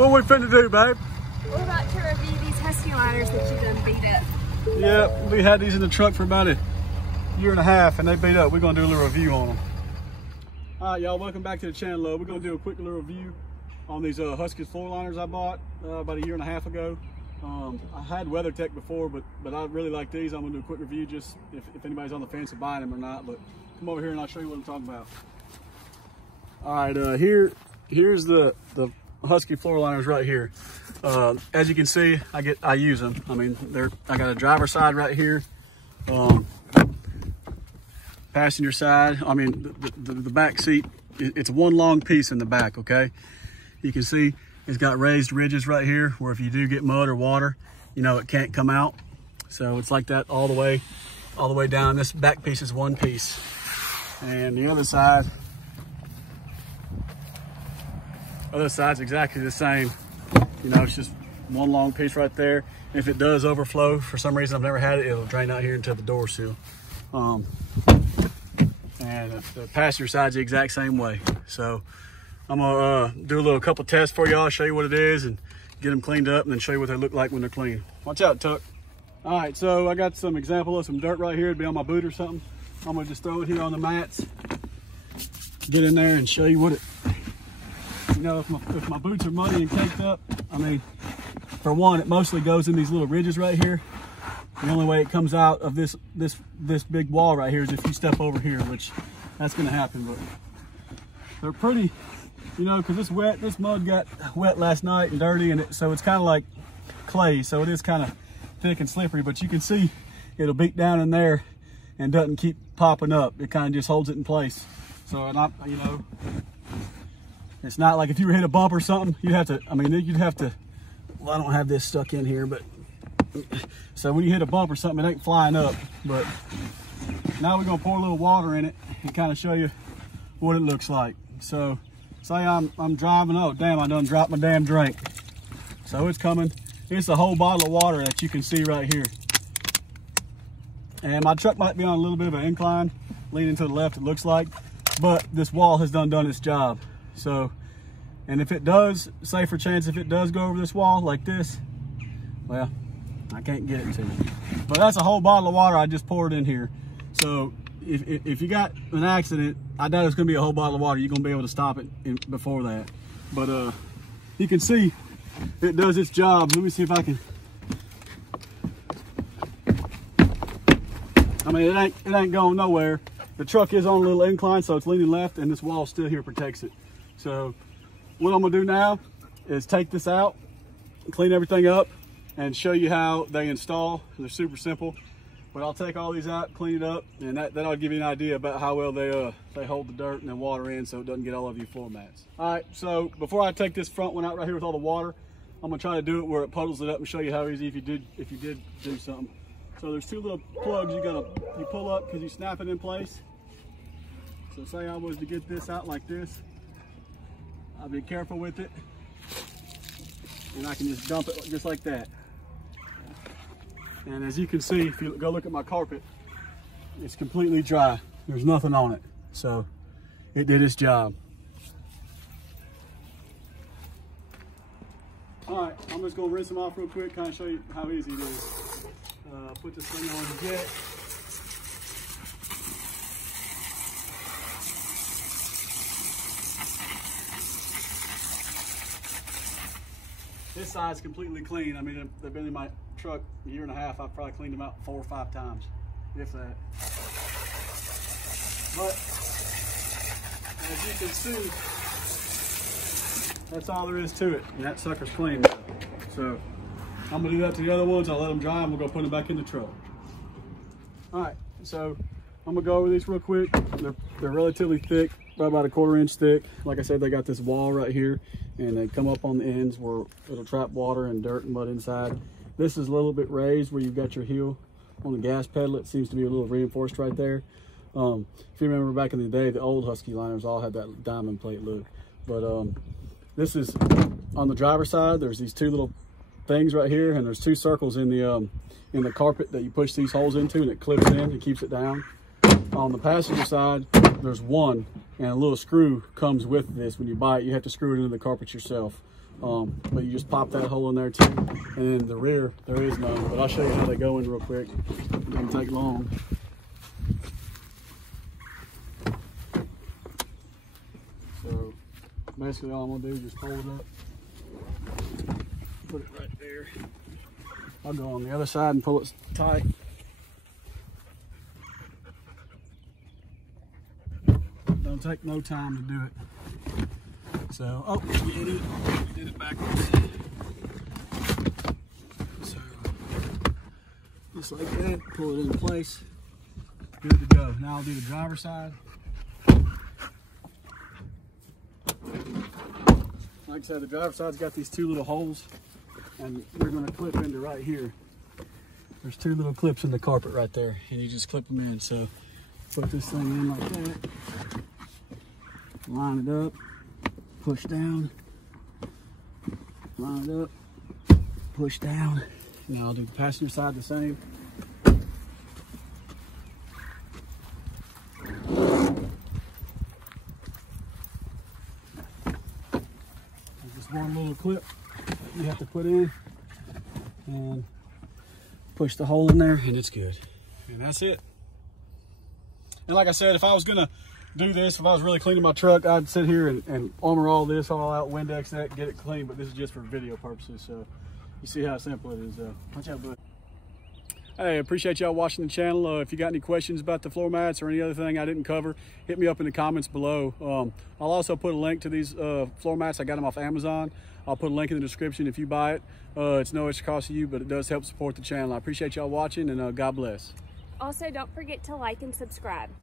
What we finna do, babe? We're about to review these Husky liners that you done beat up. Yeah, we had these in the truck for about a year and a half and they beat up. We're gonna do a little review on them. All right, y'all, welcome back to the channel. We're gonna do a quick little review on these Husky floor liners I bought about a year and a half ago. I had WeatherTech before, but I really like these. I'm gonna do a quick review just if anybody's on the fence of buying them or not. But come over here and I'll show you what I'm talking about. All right, here's the Husky floor liners right here. As you can see, I use them. I mean, I got a driver side right here, passenger side. I mean, the back seat. It's one long piece in the back. Okay, you can see it's got raised ridges right here where if you do get mud or water, you know it can't come out. So it's like that all the way down. This back piece is one piece, and the other side's exactly the same. You know, it's just one long piece right there. If it does overflow, for some reason I've never had it, it'll drain out here into the door sill. And the passenger side's the exact same way. So I'm gonna do a couple tests for y'all, show you what it is and get them cleaned up and then show you what they look like when they're clean. Watch out, Tuck. All right, so I got some example of some dirt right here. It'd be on my boot or something. I'm gonna just throw it here on the mats, get in there and show you what it, you know, if my boots are muddy and caked up, I mean, for one, it mostly goes in these little ridges right here. The only way it comes out of this big wall right here is if you step over here, which that's gonna happen. But they're pretty, you know, because this mud got wet last night and dirty, and so it's kind of like clay, so it is kind of thick and slippery. But you can see it'll beat down in there and doesn't keep popping up. It kind of just holds it in place. So, and you know, it's not like if you were hit a bump or something, you'd have to, well, I don't have this stuck in here, but so when you hit a bump or something, it ain't flying up. But now we're gonna pour a little water in it and kind of show you what it looks like. So say I'm driving, oh damn, I done dropped my damn drink. So it's coming, it's a whole bottle of water that you can see right here. And my truck might be on a little bit of an incline, leaning to the left it looks like, but this wall has done its job. So, and if it does, say for chance, if it does go over this wall like this, well, I can't get it to you. But that's a whole bottle of water I just poured in here. So if you got an accident, I doubt it's gonna be a whole bottle of water. You're gonna be able to stop it before that. But you can see it does its job. Let me see if I can. I mean, it ain't going nowhere. The truck is on a little incline, so it's leaning left, and this wall still here protects it. So what I'm gonna do now is take this out, clean everything up, and show you how they install. They're super simple, but I'll take all these out, clean it up, and that'll give you an idea about how well they hold the dirt and the water in so it doesn't get all over your floor mats. All right, so before I take this front one out right here with all the water, I'm gonna try to do it where it puddles it up and show you how easy if you did do something. So there's two little plugs you pull up because you snap it in place. So say I was to get this out like this, I'll be careful with it, and I can just dump it just like that. And as you can see, if you go look at my carpet, it's completely dry. There's nothing on it. So it did its job. All right, I'm just gonna rinse them off real quick, kind of show you how easy it is. Put this thing on the jet. This side's completely clean. I mean, they've been in my truck a year and a half. I've probably cleaned them out 4 or 5 times, if that. But as you can see, that's all there is to it. And that sucker's clean. So I'm gonna do that to the other ones. I'll let them dry and we'll go put them back in the truck. All right, so I'm gonna go over these real quick. They're relatively thick, right about 1/4 inch thick. Like I said, they got this wall right here, and they come up on the ends where it'll trap water and dirt and mud inside. This is a little bit raised where you've got your heel on the gas pedal. It seems to be a little reinforced right there. If you remember back in the day, the old Husky liners all had that diamond plate look. But this is on the driver's side. There's these two little things right here, and there's 2 circles in the carpet that you push these holes into, and it clips in and keeps it down. On the passenger side, there's one, and a little screw comes with this. When you buy it, you have to screw it into the carpet yourself. But you just pop that hole in there too. And then the rear, there is none. But I'll show you how they go in real quick. It doesn't take long. So basically all I'm gonna do is just fold it up. Put it right there. I'll go on the other side and pull it tight. Don't take no time to do it. So, oh, did it backwards. So, just like that, pull it in place. Good to go. Now I'll do the driver's side. Like I said, the driver's side's got these two little holes, and they're going to clip into right here. There's two little clips in the carpet right there, and you just clip them in. So, put this thing in like that. Line it up, push down, line it up, push down. Now I'll do the passenger side the same. There's just one little clip you have to put in and push the hole in there, and it's good. And that's it. And like I said, if I was gonna do this, if I was really cleaning my truck, I'd sit here and armor all this all out, Windex that, get it clean, but this is just for video purposes. So you see how simple it is. Watch out, bud. Hey, appreciate y'all watching the channel. If you got any questions about the floor mats or any other thing I didn't cover, hit me up in the comments below. I'll also put a link to these floor mats. I got them off Amazon. I'll put a link in the description if you buy it. It's no extra cost to you, but it does help support the channel. I appreciate y'all watching, and God bless. Also, don't forget to like and subscribe.